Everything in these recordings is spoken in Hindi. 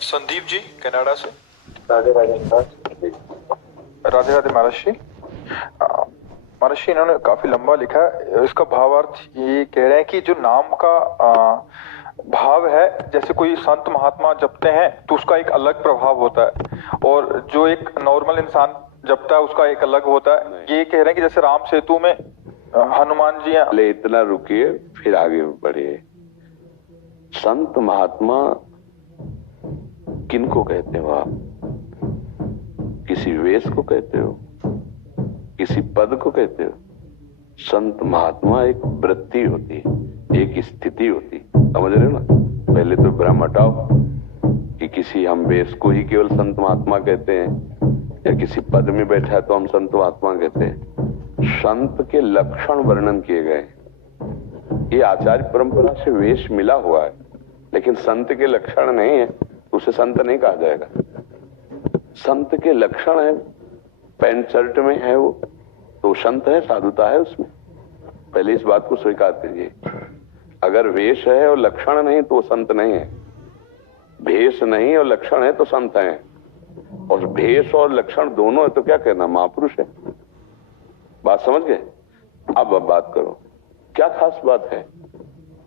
संदीप जी कनाडा से। राधे राधे महाराज। राधे राधे महर्षि। महर्षि इन्होंने काफी लंबा लिखा है। इसका भावार्थ ये कह रहे हैं कि जो नाम का भाव है, जैसे कोई संत महात्मा जपते हैं तो उसका एक अलग प्रभाव होता है, और जो एक नॉर्मल इंसान जपता है उसका एक अलग होता है। ये कह रहे हैं कि जैसे राम सेतु में हनुमान जी हैं। पहले इतना रुकिए फिर आगे बढ़िए। संत महात्मा किनको कहते हो आप? किसी वेश को कहते हो? किसी पद को कहते हो? संत महात्मा एक वृत्ति होती है, एक स्थिति होती, समझ रहे हो ना? पहले तो भ्रम हटाओ कि किसी हम वेश को ही केवल संत महात्मा कहते हैं, या किसी पद में बैठा है तो हम संत महात्मा कहते हैं। संत के लक्षण वर्णन किए गए। ये आचार्य परंपरा से वेश मिला हुआ है, लेकिन संत के लक्षण नहीं है तो उसे संत नहीं कहा जाएगा। संत के लक्षण है, पैंट शर्ट में है वो तो संत है, साधुता है उसमें। पहले इस बात को स्वीकार कीजिए। अगर वेश है और लक्षण नहीं तो वो संत नहीं है। भेष नहीं और लक्षण है तो संत है, और भेष और लक्षण दोनों है तो क्या कहना, महापुरुष है। बात समझ गए? अब बात करो, क्या खास बात है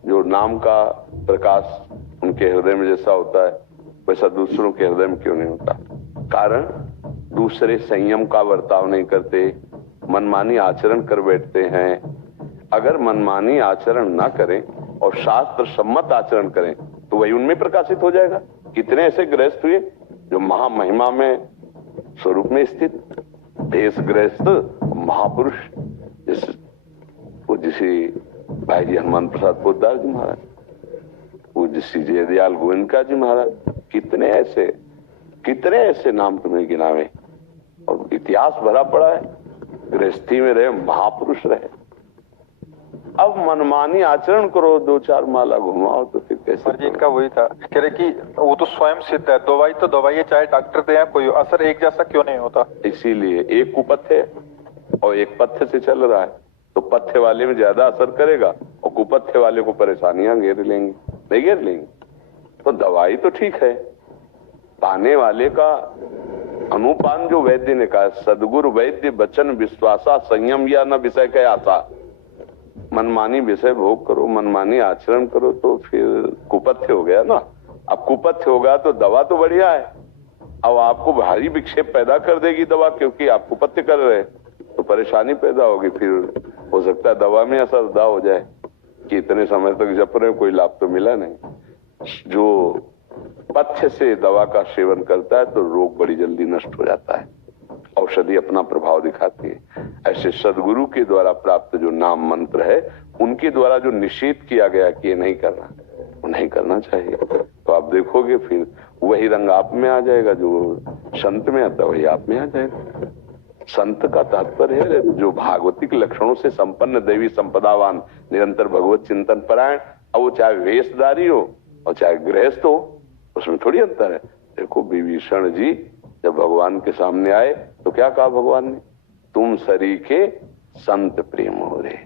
जो नाम का प्रकाश उनके हृदय में जैसा होता है वैसा दूसरों के हृदय में क्यों नहीं होता? कारण दूसरे संयम का बर्ताव नहीं करते, मनमानी आचरण कर बैठते हैं। अगर मनमानी आचरण ना करें और शास्त्र सम्मत आचरण करें तो वही उनमें प्रकाशित हो जाएगा। कितने ऐसे गृहस्थ हुए जो महामहिमा में स्वरूप में स्थित भेष गृहस्थ महापुरुष, जैसे भाई जी हनुमान प्रसाद पोद्दार जी महाराज, पूज्य श्री जयदयाल गोविंदका जी महाराज, कितने ऐसे नाम तुम्हें गिनावे। और इतिहास भरा पड़ा है, गृहस्थी में रहे, महापुरुष रहे। अब मनमानी आचरण करो, दो चार माला घुमाओ तो फिर कैसे? सर जी इनका वही था, कह रहे कि वो तो स्वयं सिद्ध है, दवाई तो दवाई है, चाहे डॉक्टर दे हैं, कोई असर एक जैसा क्यों नहीं होता। इसीलिए एक कुपथ्य और एक पथ्य से चल रहा है, तो पथ्य वाले में ज्यादा असर करेगा और कुपथ्य वाले को परेशानियां घेर लेंगी, नहीं घेर लेंगी। तो दवाई तो ठीक है, पाने वाले का अनुपान जो वैद्य ने कहा, सदगुरु वैद्य वचन विश्वासा संयम या न विषय का आशा। मनमानी विषय भोग करो, मनमानी आचरण करो तो फिर कुपथ्य हो गया ना। अब कुपथ्य होगा तो दवा तो बढ़िया है, अब आपको भारी विक्षेप पैदा कर देगी दवा, क्योंकि आप कुपथ्य कर रहे हैं तो परेशानी पैदा होगी। फिर हो सकता है दवा में असरदा हो जाए कि इतने समय तक जप रहे कोई लाभ तो मिला नहीं। जो पथ्य से दवा का सेवन करता है तो रोग बड़ी जल्दी नष्ट हो जाता है, औषधि अपना प्रभाव दिखाती है। ऐसे सदगुरु के द्वारा प्राप्त जो नाम मंत्र है, उनके द्वारा जो निषेध किया गया कि ये नहीं करना, वो नहीं करना चाहिए, तो आप देखोगे फिर वही रंग आप में आ जाएगा, जो संत में आता वही आप में आ जाएगा। संत का तात्पर्य है जो भागवतिक लक्षणों से संपन्न, दैवी संपदावान, निरंतर भगवत चिंतन परायण। अब वो चाहे वेशधारी हो और चाहे गृहस्थ हो, उसमें थोड़ी अंतर है। देखो विभीषण जी जब भगवान के सामने आए तो क्या कहा भगवान ने, तुम सरीखे संत प्रेम हो रे।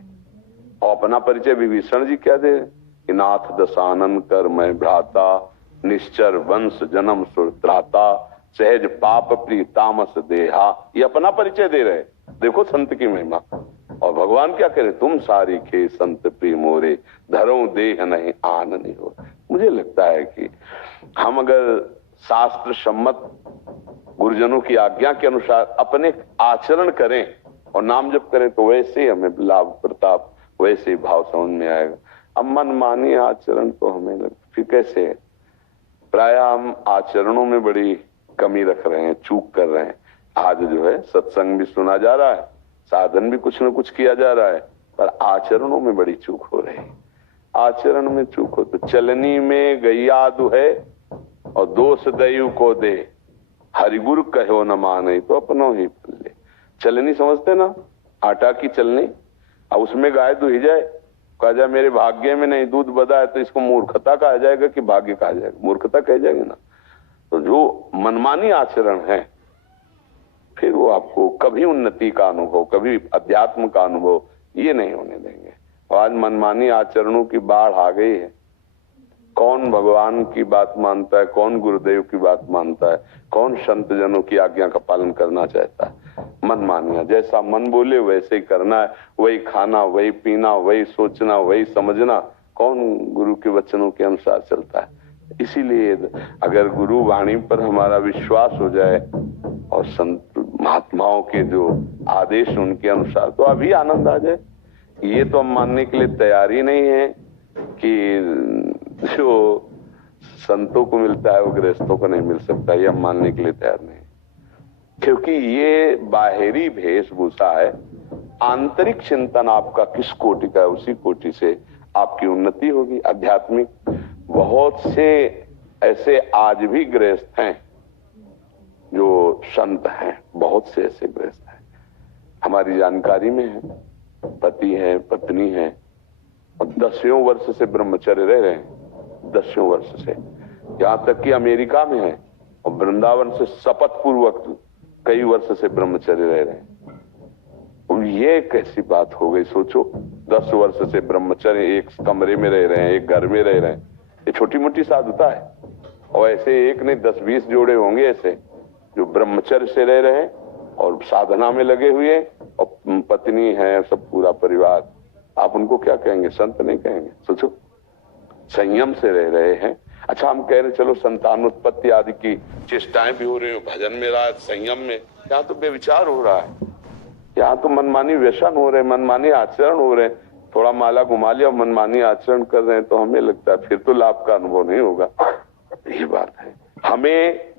और अपना परिचय विभीषण जी क्या दे, कि नाथ दशानन कर मैं भ्राता, निश्चर वंश जन्म सुरत्राता, सहज पाप प्रिय तामस देहा। ये अपना परिचय दे रहे। देखो संत की महिमा। और भगवान क्या कह रहे, तुम सारी खे संत प्रिय मोरे, धरो देह नहीं आन नहीं हो। मुझे लगता है कि हम अगर शास्त्र सम्मत गुरुजनों की आज्ञा के अनुसार अपने आचरण करें और नाम जप करें तो वैसे ही हमें लाभ प्रताप, वैसे ही भाव समझ में आएगा। अब मनमानी आचरण तो हमें फिर कैसे है? प्राय हम आचरणों में बड़ी कमी रख रहे हैं, चूक कर रहे हैं। आज जो है सत्संग भी सुना जा रहा है, साधन भी कुछ न कुछ किया जा रहा है, पर आचरणों में बड़ी चूक हो रही है। आचरण में चूक हो तो चलनी में गैया दुहे और दोष दयु को दे, हरिगुरु कहो न माने तो अपनो ही पल्ले। चलनी समझते ना, आटा की चलनी, अब उसमें गाय दुही जाए, कहा जाए मेरे भाग्य में नहीं दूध बदा है, तो इसको मूर्खता कहा जाएगा कि भाग्य कहा जाएगा? मूर्खता कह जाएंगे ना। तो जो मनमानी आचरण है फिर वो आपको कभी उन्नति का अनुभव, कभी अध्यात्म का अनुभव ये नहीं होने देंगे। आज मनमानी आचरणों की बाढ़ आ गई है, कौन भगवान की बात मानता है, कौन गुरुदेव की बात मानता है, कौन संत जनों की आज्ञा का पालन करना चाहता है। मन मानिया, जैसा मन बोले वैसे ही करना है, वही खाना, वही पीना, वही सोचना, वही समझना। कौन गुरु के वचनों के अनुसार चलता है? इसीलिए अगर गुरु वाणी पर हमारा विश्वास हो जाए और संत महात्माओं के जो आदेश उनके अनुसार, तो अभी आनंद आ जाए। ये तो हम मानने के लिए तैयार ही नहीं है कि जो संतों को मिलता है वो गृहस्थों को नहीं मिल सकता। ये हम मानने के लिए तैयार नहीं, क्योंकि ये बाहरी वेशभूषा है। आंतरिक चिंतन आपका किस कोटि का है, उसी कोटि से आपकी उन्नति होगी आध्यात्मिक। बहुत से ऐसे आज भी गृहस्थ हैं जो संत हैं, बहुत से ऐसे गृहस्थ हैं हमारी जानकारी में है। पति है, पत्नी है, और 10 वर्ष से ब्रह्मचर्य रह रहे हैं, 10 वर्ष से। यहां तक कि अमेरिका में है और वृंदावन से शपथ पूर्वक कई वर्ष से ब्रह्मचर्य रह रहे हैं। ये कैसी बात हो गई? सोचो, 10 वर्ष से ब्रह्मचर्य, एक कमरे में रह रहे हैं, एक घर में रह रहे हैं। ये छोटी मोटी साधुता है। और ऐसे एक नहीं 10-20 जोड़े होंगे ऐसे जो ब्रह्मचर्य से रह रहे हैं और साधना में लगे हुए, और पत्नी है, सब पूरा परिवार। आप उनको क्या कहेंगे? संत नहीं कहेंगे। सोचो, संयम से रह रहे हैं। अच्छा, हम कह रहे चलो संतानोत्पत्ति आदि की चेष्टाएं भी हो रही हो, भजन में रहा, संयम में। यहाँ तो बेविचार हो रहा है, यहाँ तो मनमानी व्यसन हो रहे, मनमानी आचरण हो रहे। थोड़ा माला घुमा लिया, मनमानी आचरण कर रहे हैं, तो हमें लगता है फिर तो लाभ का अनुभव नहीं होगा। ये बात है, हमें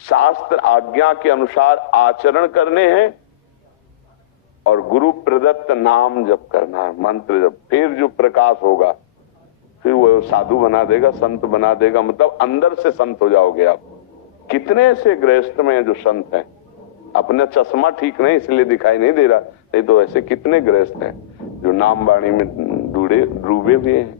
शास्त्र आज्ञा के अनुसार आचरण करने हैं और गुरु प्रदत्त नाम जप करना है, मंत्र जप। फिर जो प्रकाश होगा, फिर वो साधु बना देगा, संत बना देगा। मतलब अंदर से संत हो जाओगे आप। कितने ऐसे गृहस्थ में जो संत हैं, अपना चश्मा ठीक नहीं इसलिए दिखाई नहीं दे रहा, नहीं तो ऐसे कितने गृहस्थ हैं जो नाम वाणी में डूबे हुए हैं।